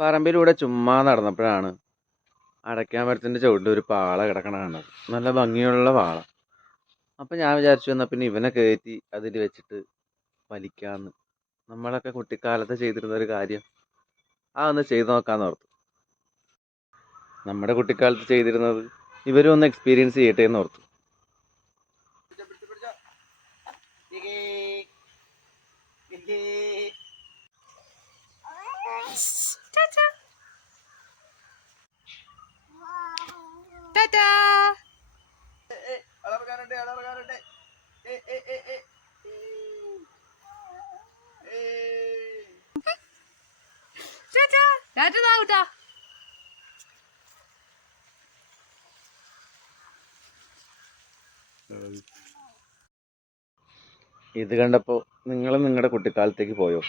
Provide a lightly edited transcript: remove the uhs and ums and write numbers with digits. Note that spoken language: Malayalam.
പറമ്പിലൂടെ ചുമ്മാ നടന്നപ്പോഴാണ് അടയ്ക്കാമരത്തിൻ്റെ ചുവട്ടിൽ ഒരു പാള കിടക്കണ കാണുന്നത്. നല്ല ഭംഗിയുള്ള പാള. അപ്പം ഞാൻ വിചാരിച്ചു എന്നാൽ പിന്നെ ഇവനെ കയറ്റി അതിൽ വെച്ചിട്ട് വലിക്കാമെന്ന്. നമ്മളൊക്കെ കുട്ടിക്കാലത്ത് ചെയ്തിരുന്ന ഒരു കാര്യം അതൊന്ന് ചെയ്ത് നോക്കാമെന്ന് ഓർത്തു. നമ്മുടെ കുട്ടിക്കാലത്ത് ചെയ്തിരുന്നത് ഇവരും ഒന്ന് എക്സ്പീരിയൻസ് ചെയ്യട്ടെ എന്ന് ഓർത്തു. ഇത് കണ്ടപ്പോൾ നിങ്ങൾ നിങ്ങളുടെ കുട്ടിക്കാലത്തേക്ക് പോയോ?